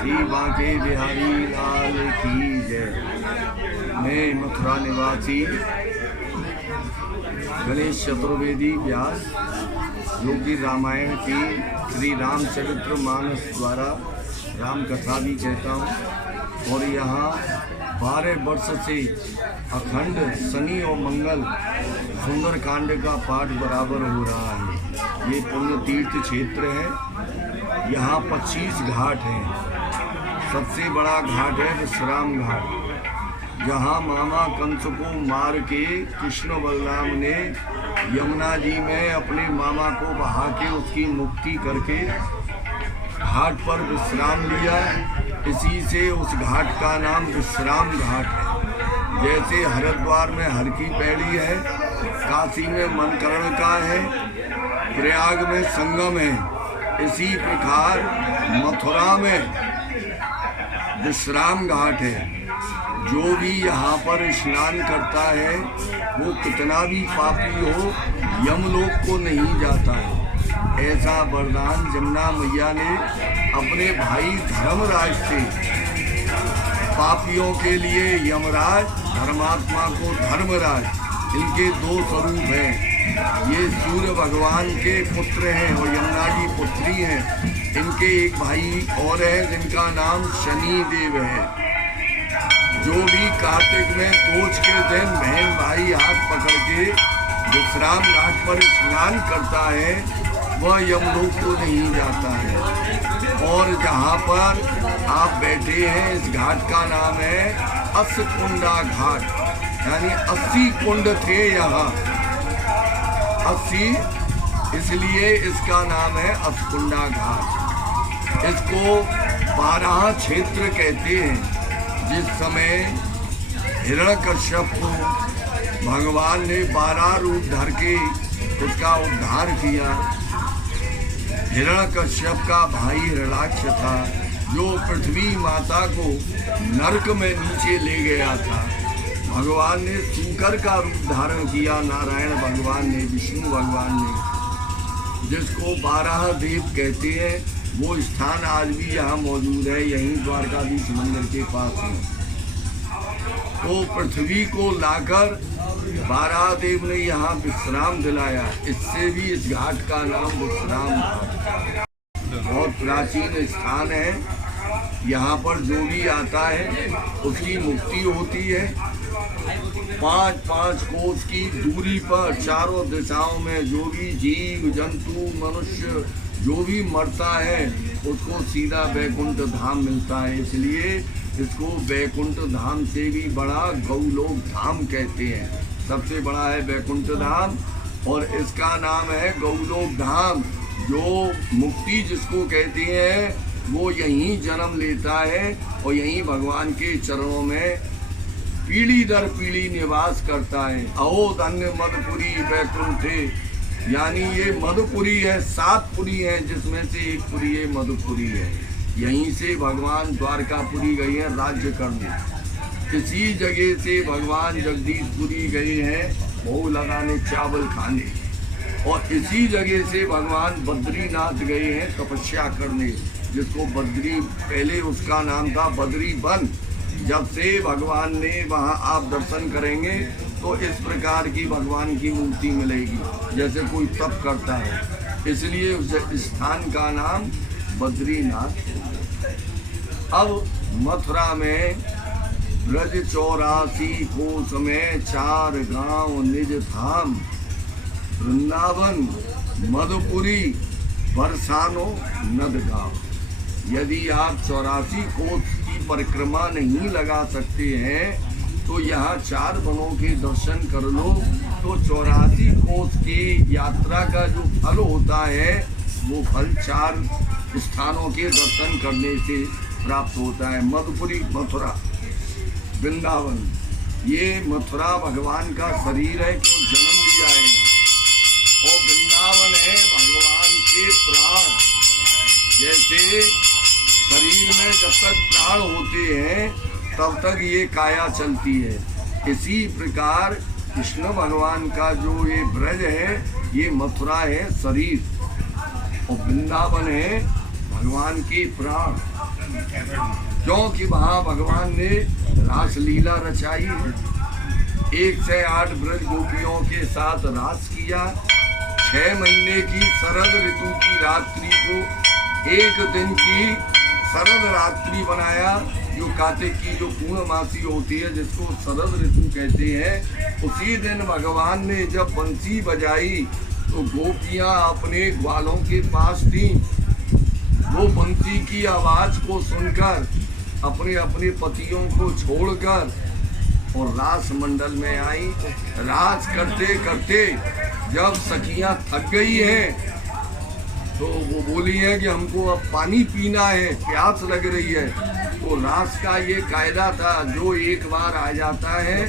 श्री बांके बिहारी लाल की जय। मैं मथुरा निवासी गणेश चतुर्वेदी व्यास, जो कि रामायण की श्री रामचरित्र मानस द्वारा राम कथा भी कहता हूँ। और यहाँ 12 वर्ष से अखंड शनि और मंगल सुंदर कांड का पाठ बराबर हो रहा है। ये पुण्य तीर्थ क्षेत्र है। यहाँ 25 घाट हैं। सबसे बड़ा घाट है विश्राम घाट, जहाँ मामा कंस को मार के कृष्ण बलराम ने यमुना जी में अपने मामा को बहा के उसकी मुक्ति करके घाट पर विश्राम लिया। इसी से उस घाट का नाम विश्राम घाट है। जैसे हरिद्वार में हर की पैड़ी है, काशी में मनकरण का है, प्रयाग में संगम है, इसी प्रकार मथुरा में विश्राम घाट है। जो भी यहाँ पर स्नान करता है वो कितना भी पापी हो यमलोक को नहीं जाता है। ऐसा वरदान जमुना मैया ने अपने भाई धर्मराज से पापियों के लिए यमराज, धर्मात्मा को धर्मराज, इनके 2 स्वरूप हैं। ये सूर्य भगवान के पुत्र हैं और यमुना जी पुत्री हैं। इनके एक भाई और है जिनका नाम शनि देव है। जो भी कार्तिक में तोच के दिन बहन भाई हाथ पकड़ के विश्राम घाट पर स्नान करता है वह यमलोक को नहीं जाता है। और जहाँ पर आप बैठे हैं इस घाट का नाम है अस्कुंडा घाट, यानी 80 कुंड थे यहाँ, 80, इसलिए इसका नाम है अस्कुंडा घाट। इसको 12 क्षेत्र कहते हैं। जिस समय हिरण्यकश्यप को भगवान ने 12 रूप धर के उसका उद्धार किया। हिरण्यकश्यप का भाई हिरण्याक्ष था, जो पृथ्वी माता को नरक में नीचे ले गया था। भगवान ने शूकर का रूप धारण किया, नारायण भगवान ने, विष्णु भगवान ने, जिसको 12 देव कहते हैं। वो स्थान आज भी यहाँ मौजूद है, यहीं द्वारकाधीश मंदिर के पास है। तो पृथ्वी को लाकर 12 देव ने यहाँ विश्राम दिलाया, इससे भी इस घाट का नाम विश्राम घाट। बहुत प्राचीन स्थान है। यहाँ पर जो भी आता है उसकी मुक्ति होती है। 5-5 कोस की दूरी पर चारों दिशाओं में जो भी जीव जंतु मनुष्य जो भी मरता है उसको सीधा वैकुंठ धाम मिलता है। इसलिए इसको वैकुंठ धाम से भी बड़ा गौलोक धाम कहते हैं। सबसे बड़ा है वैकुंठ धाम और इसका नाम है गौलोक धाम। जो मुक्ति जिसको कहते हैं वो यहीं जन्म लेता है और यहीं भगवान के चरणों में पीढ़ी दर पीढ़ी निवास करता है। अहो धन्य मधुपुरी वैकुंठे, यानी ये मधुपुरी है। 7 पुरी हैं जिसमें से एक पुरी है मधुपुरी है। यहीं से भगवान द्वारकापुरी गए हैं राज्य करने। इसी जगह से भगवान जगदीशपुरी गए हैं भोग लगाने, चावल खाने। और इसी जगह से भगवान बद्रीनाथ गए हैं तपस्या करने, जिसको बद्री, पहले उसका नाम था बद्री वन। जब से भगवान ने वहाँ आप दर्शन करेंगे तो इस प्रकार की भगवान की मूर्ति मिलेगी जैसे कोई तप करता है। इसलिए उस स्थान का नाम बद्रीनाथ। अब मथुरा में ब्रज 84 कोस में 4 गांव निज धाम, वृंदावन मधुपुरी बरसानो नदगांव। यदि आप 84 कोस की परिक्रमा नहीं लगा सकते हैं तो यहाँ 4 वनों के दर्शन कर लो, तो 84 कोस की यात्रा का जो फल होता है वो फल 4 स्थानों के दर्शन करने से प्राप्त होता है। मधुपुरी, मथुरा, वृंदावन। ये मथुरा भगवान का शरीर है, क्यों जन्म लिया है, और वृंदावन है भगवान के प्राण। जैसे शरीर में जब तक प्राण होते हैं तब तक ये काया चलती है, इसी प्रकार कृष्ण भगवान का जो ये ब्रज है ये मथुरा है शरीर, और वृंदावन है भगवान के प्राण। क्योंकि वहाँ भगवान ने रासलीला रचाई है। 1 से 8 ब्रज गोपियों के साथ रास किया। 6 महीने की शरद ऋतु की रात्रि को 1 दिन की शरद रात्रि बनाया। जो कार्तिक की जो पूर्णमासी होती है, जिसको शरद ऋतु कहते हैं, उसी दिन भगवान ने जब बंसी बजाई तो गोपियां अपने ग्वालों के पास थीं। वो बंसी की आवाज को सुनकर अपने अपने पतियों को छोड़कर और रास मंडल में आई। रास करते करते जब सखियां थक गई हैं तो वो बोली है कि हमको अब पानी पीना है, प्यास लग रही है। तो रास का ये कायदा था, जो एक बार आ जाता है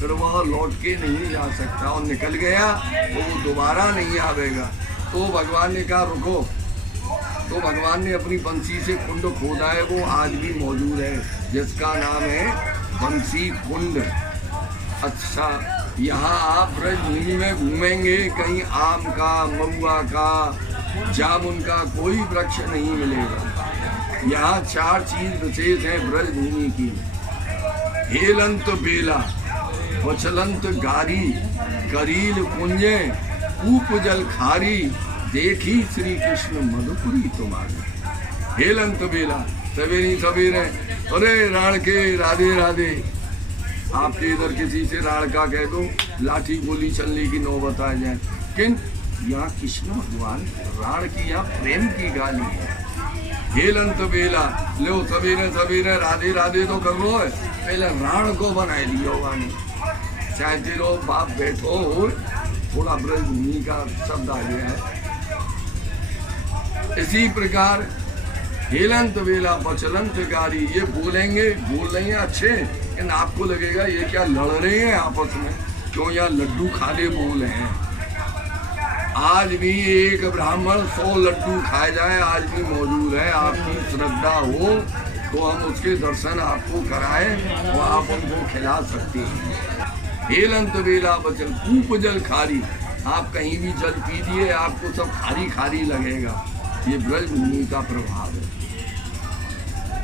फिर वह लौट के नहीं जा सकता, और निकल गया तो वो दोबारा नहीं आवेगा। तो भगवान ने कहा रुको। तो भगवान ने अपनी बंसी से कुंड खोदा है, वो आज भी मौजूद है, जिसका नाम है बंसी कुंड। अच्छा, यहाँ आप ब्रजभूमि में घूमेंगे, कहीं आम का, महुआ का, जामुन का कोई वृक्ष नहीं मिलेगा। यहाँ 4 चीज विशेष है ब्रजभूमि की। हेलंत बेला, वचलंत गारी, करील कुंजे, कूप जल खारी, देखी श्री कृष्ण मधुपुरी तुम्हारी। हेलंत बेला, सवेरे सवेरे, अरे राण के राधे राधे। आपके इधर किसी से राण का कह दो, लाठी गोली चलने की नौबत आ जाए। किंतु यहाँ कृष्ण भगवान राण की यहाँ प्रेम की गाली है। हेलंत बेला, लो सवेरे सवेरे राधे राधे तो कर लो, पहले राण को बनाए लियो वानी। चाहे तेरो बाप बैठो हो, थोड़ा ब्रजभूमि का शब्द आ गया है। इसी प्रकार हेलंत बेला बचलंत गारी, ये बोलेंगे, बोल रहे हैं अच्छे, लेकिन आपको लगेगा ये क्या लड़ रहे हैं आपस में, क्यों यहाँ लड्डू खाने बोल हैं। आज भी एक ब्राह्मण 100 लड्डू खाए जाए, आज भी मौजूद है। आपकी श्रद्धा हो तो हम उसके दर्शन आपको कराएं और आप उनको खिला सकते हैं। हेलंत बेला बचल, कूप जल खारी, आप कहीं भी जल पीजिए आपको सब खारी खारी लगेगा। ये ब्रजभूमि का प्रभाव है।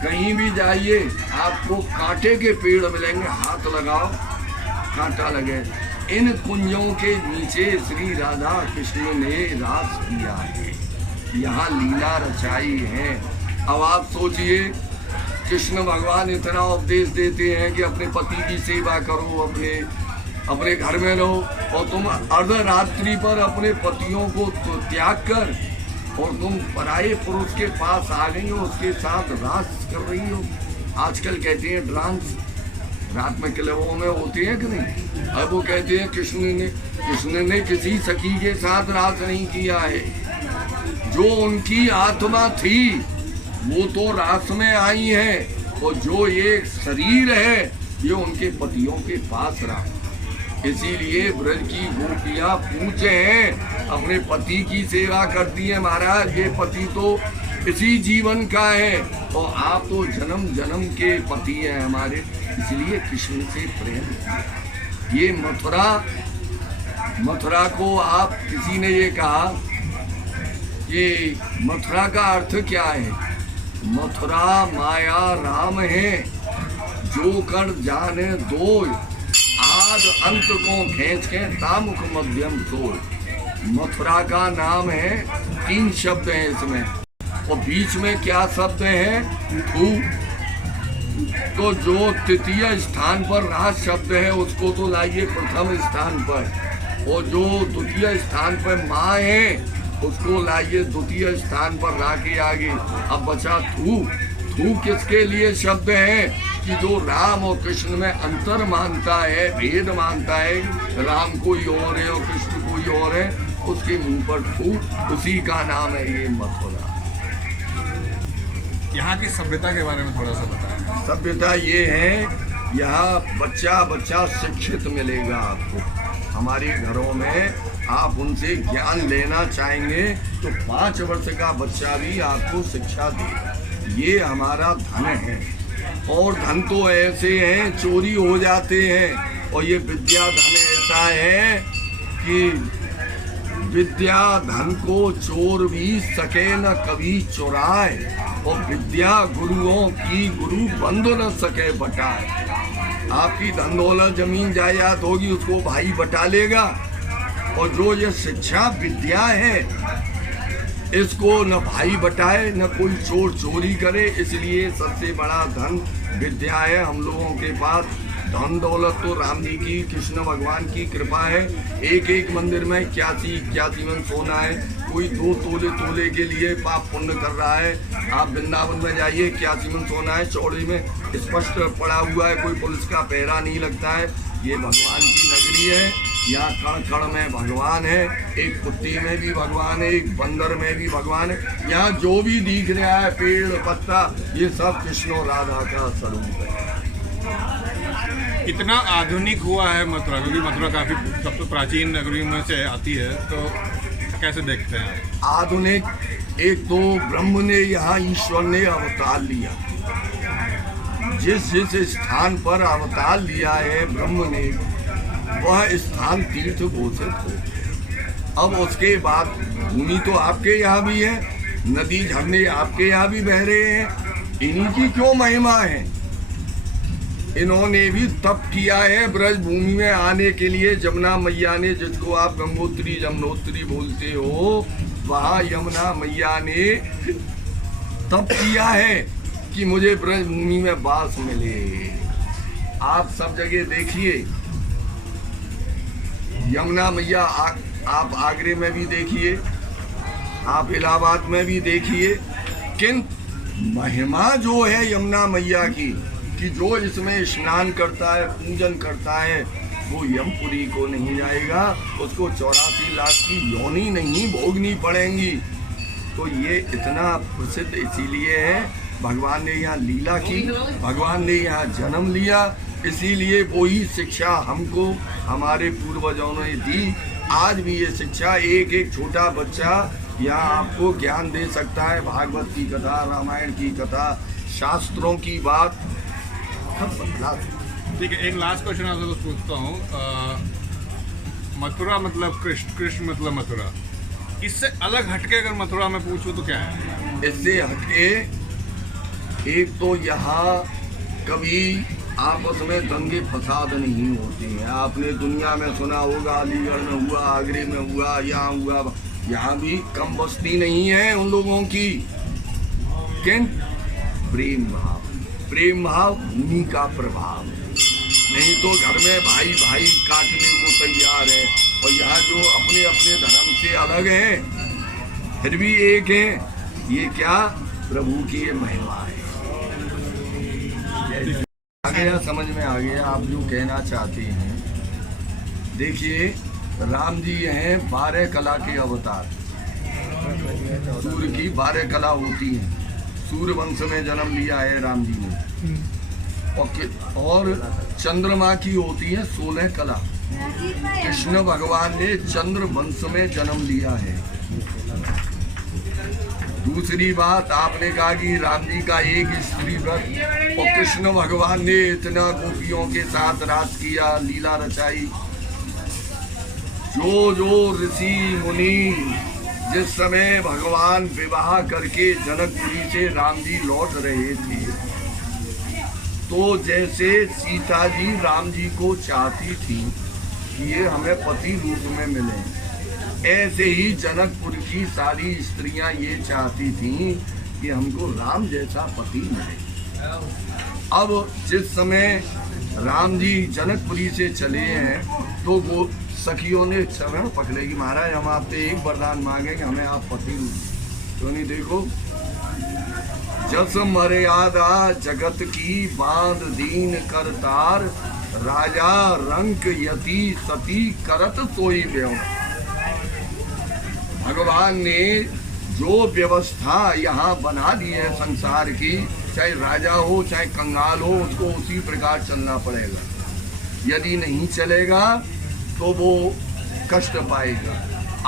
कहीं भी जाइए आपको कांटे के पेड़ मिलेंगे, हाथ लगाओ कांटा लगे। इन कुंजों के नीचे श्री राधा कृष्ण ने रास किया है, यहाँ लीला रचाई है। अब आप सोचिए, कृष्ण भगवान इतना उपदेश देते हैं कि अपने पति की सेवा करो, अपने घर में रहो, और तुम अर्धरात्रि पर अपने पतियों को त्याग कर और तुम पराये पुरुष के पास आ गई हो, उसके साथ रास कर रही हो। आजकल कहते हैं डांस रात में क्लबों में होते हैं कि नहीं। अब वो कहते हैं कृष्ण ने किसी सखी के साथ रास नहीं किया है। जो उनकी आत्मा थी वो तो रास में आई है, और जो ये शरीर है ये उनके पतियों के पास रहा। इसीलिए ब्रज की गोपियां पूछे हैं, अपने पति की सेवा करती हैं। महाराज ये पति तो इसी जीवन का है, और आप तो जन्म जन्म के पति हैं हमारे, इसलिए कृष्ण से प्रेम। ये मथुरा को आप किसी ने ये कहा, ये मथुरा का अर्थ क्या है? मथुरा माया राम है, जो कर जाने दो, आद अंत को खींच के तामुख मध्यम तो। मथुरा का नाम है, 3 शब्द हैं इसमें, और बीच में क्या शब्द है? थू। तो जो तृतीय स्थान पर रास शब्द है उसको तो लाइए प्रथम स्थान पर, और जो द्वितीय स्थान पर माँ है उसको लाइए द्वितीय स्थान पर लाके आगे। अब बचा थू। थू किसके लिए शब्द है? कि जो राम और कृष्ण में अंतर मानता है, भेद मानता है, राम कोई और है और कृष्ण कोई और है, उसके मुंह पर थू, उसी का नाम है ये मथुरा। यहाँ की सभ्यता के बारे में थोड़ा सा बताएं। सभ्यता ये है, यहाँ बच्चा शिक्षित मिलेगा आपको। हमारे घरों में आप उनसे ज्ञान लेना चाहेंगे तो 5 वर्ष का बच्चा भी आपको शिक्षा देगा। ये हमारा धन है, और धन तो ऐसे हैं चोरी हो जाते हैं, और ये विद्या धन ऐसा है कि विद्या धन को चोर भी सके न कभी चुराए। और विद्या गुरुओं की गुरु बंद न सके बटाए। आपकी धन दौलत जमीन जायदाद होगी उसको भाई बटा लेगा, और जो ये शिक्षा विद्या है इसको न भाई बटाए न कोई चोर चोरी करे। इसलिए सबसे बड़ा धन विद्या है। हम लोगों के पास धन दौलत तो राम जी की, कृष्ण भगवान की कृपा है। एक एक मंदिर में 81 मन सोना है। कोई 2 तोले के लिए पाप पुण्य कर रहा है। आप वृंदावन में जाइए, 81 मन सोना है, चौड़े में स्पष्ट पड़ा हुआ है, कोई पुलिस का पहरा नहीं लगता है। ये भगवान की नगरी है, यहाँ कण कण में भगवान है। एक कुत्ते में भी भगवान है, एक बंदर में भी भगवान है। यहाँ जो भी दिख रहा है पेड़ पत्ता, ये सब कृष्ण और राधा का स्वरूप है। इतना आधुनिक हुआ है मथुरा, क्योंकि मथुरा काफी सबसे प्राचीन नगरियों में से आती है, तो कैसे देखते हैं? आधुनिक, एक तो ब्रह्म ने यहाँ ईश्वर ने अवतार लिया। जिस स्थान पर अवतार लिया है ब्रह्म ने, वह स्थान तीर्थ घोषित हो। अब उसके बाद भूमि तो आपके यहाँ भी है, नदी झरने आपके यहाँ भी बह रहे हैं। इन्हीं की क्यों महिमा है? इन्होंने भी तप किया है ब्रज भूमि में आने के लिए। जमुना मैया ने, जिसको आप गंगोत्री जमुनोत्री बोलते हो, वहाँ यमुना मैया ने तप किया है कि मुझे ब्रज भूमि में वास मिले। आप सब जगह देखिए, यमुना मैया आप आगरे में भी देखिए, आप इलाहाबाद में भी देखिए। किंतु महिमा जो है यमुना मैया की, कि जो इसमें स्नान करता है, पूजन करता है, वो यमपुरी को नहीं जाएगा, उसको 84 लाख की योनि नहीं भोगनी पड़ेंगी। तो ये इतना प्रसिद्ध इसीलिए है, भगवान ने यहाँ लीला की, भगवान ने यहाँ जन्म लिया। इसीलिए वही शिक्षा हमको हमारे पूर्वजों ने दी। आज भी ये शिक्षा एक एक छोटा बच्चा यहाँ आपको ज्ञान दे सकता है। भागवत की कथा, रामायण की कथा, शास्त्रों की बात सब बदला। ठीक है, एक लास्ट क्वेश्चन आपसे कुछ पूछता हूँ। मथुरा मतलब कृष्ण, कृष्ण मतलब मथुरा, इससे अलग हटके अगर मथुरा में पूछूं तो क्या है? इससे हटके एक तो यहाँ कभी आपस में दंगे फसाद नहीं होते हैं। आपने दुनिया में सुना होगा, अलीगढ़ में हुआ, आगरे में हुआ, यहाँ हुआ। यहाँ भी कम बस्ती नहीं है उन लोगों की। किंतु प्रेम भाव भूमि का प्रभाव। नहीं तो घर में भाई भाई काटने को तैयार है, और यहाँ जो अपने अपने धर्म से अलग है फिर भी एक है। ये क्या? प्रभु की ये महिमा है। आ गया, समझ में आ गया आप जो कहना चाहते हैं। देखिए, राम जी हैं 12 कला के अवतार। सूर्य की 12 कला होती हैं। सूर्य वंश में जन्म लिया है राम जी ने, और चंद्रमा की होती है 16 कला। कृष्ण भगवान ने चंद्र वंश में जन्म लिया है। दूसरी बात, आपने कहा कि राम जी का एक स्त्री व्रत, और कृष्ण भगवान ने इतना गोपियों के साथ रात किया, लीला रचाई। जो ऋषि मुनि जिस समय भगवान विवाह करके जनकपुरी से राम जी लौट रहे थे, तो जैसे सीता जी राम जी को चाहती थी कि ये हमें पति रूप में मिले, ऐसे ही जनकपुर की सारी स्त्रियां ये चाहती थीं कि हमको राम जैसा पति मिले। अब जिस समय राम जी जनकपुरी से चले हैं, तो वो सखियों ने चरण पकड़े कि महाराज हम आपसे एक वरदान मांगे कि हमें आप पति तो नहीं। देखो, जस मर्यादा जगत की बांध दीन करतार, राजा रंक यति सती करत सोई व्यव। भगवान ने जो व्यवस्था यहाँ बना दी है संसार की, चाहे राजा हो चाहे कंगाल हो, उसको उसी प्रकार चलना पड़ेगा। यदि नहीं चलेगा तो वो कष्ट पाएगा।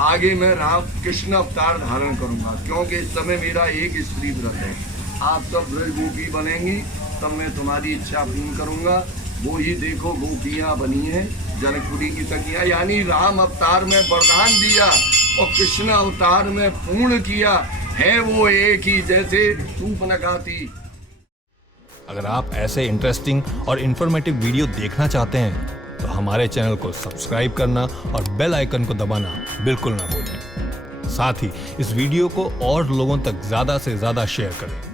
आगे मैं राम कृष्ण अवतार धारण करूंगा, क्योंकि इस समय मेरा एक स्त्री व्रत है। आप सब ब्रज गोपी बनेंगी, तब मैं तुम्हारी इच्छा पूर्ण करूंगा। वो ही देखो गोपियाँ बनी हैं जनकपुरी की सखियाँ। यानी राम अवतार में वरदान दिया और कृष्ण अवतार में पूर्ण किया है वो एक ही जैसे सूर्पनखा थी। अगर आप ऐसे इंटरेस्टिंग और इंफॉर्मेटिव वीडियो देखना चाहते हैं तो हमारे चैनल को सब्सक्राइब करना और बेल आइकन को दबाना बिल्कुल ना भूलें। साथ ही इस वीडियो को और लोगों तक ज़्यादा से ज़्यादा शेयर करें।